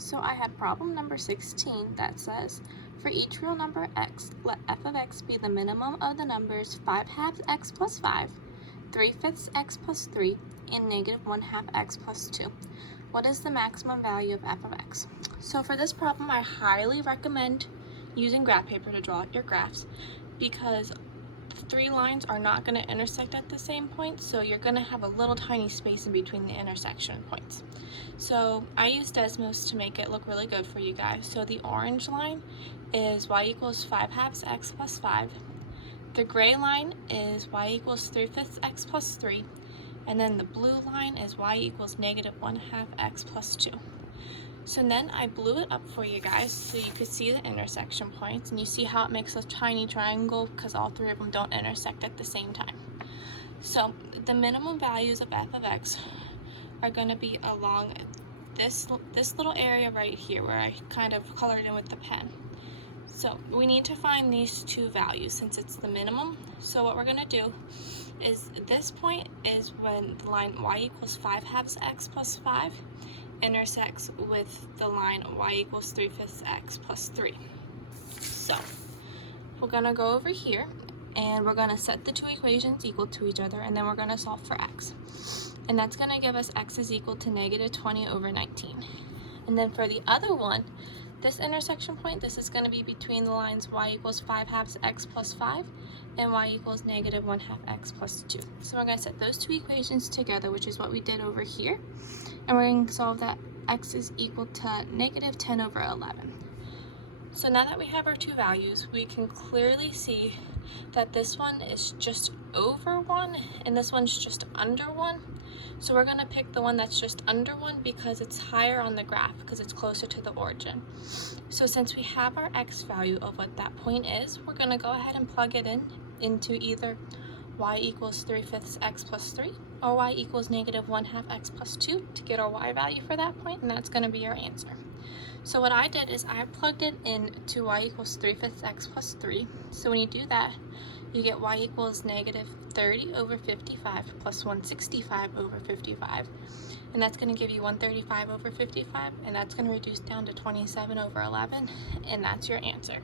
So I had problem number 16 that says, for each real number x, let f of x be the minimum of the numbers 5/2 x plus 5, 3/5 x plus 3, and negative 1/2 x plus 2. What is the maximum value of f of x? So for this problem, I highly recommend using graph paper to draw out your graphs because the three lines are not going to intersect at the same point, so you're going to have a little tiny space in between the intersection points. So I used Desmos to make it look really good for you guys. So the orange line is y equals 5/2 x plus 5. The gray line is y equals 3/5 x plus 3. And then the blue line is y equals negative 1/2 x plus 2. So then I blew it up for you guys so you could see the intersection points, and you see how it makes a tiny triangle because all three of them don't intersect at the same time. So the minimum values of f of x are going to be along this little area right here where I kind of colored in with the pen. So we need to find these two values since it's the minimum. So what we're going to do is this point is when the line y equals 5/2 x plus 5 intersects with the line y equals 3/5 x plus 3. So we're going to go over here and we're going to set the two equations equal to each other, and then we're going to solve for x. And that's going to give us x is equal to negative 20 over 19. And then for the other one, this intersection point, this is going to be between the lines y equals 5/2 x plus 5 and y equals negative 1/2 x plus 2. So we're going to set those two equations together, which is what we did over here. And we're going to solve that x is equal to negative 10 over 11. So now that we have our two values, we can clearly see that this one is just over 1 and this one's just under 1. So we're going to pick the one that's just under 1 because it's higher on the graph because it's closer to the origin. So since we have our x value of what that point is, we're going to go ahead and plug it in into either y equals 3/5 x plus 3 or y equals negative 1/2 x plus 2 to get our y value for that point, and that's going to be our answer. So what I did is I plugged it in to y equals 3/5 x plus 3. So when you do that, you get y equals negative 30 over 55 plus 165 over 55. And that's going to give you 135 over 55, and that's going to reduce down to 27 over 11, and that's your answer.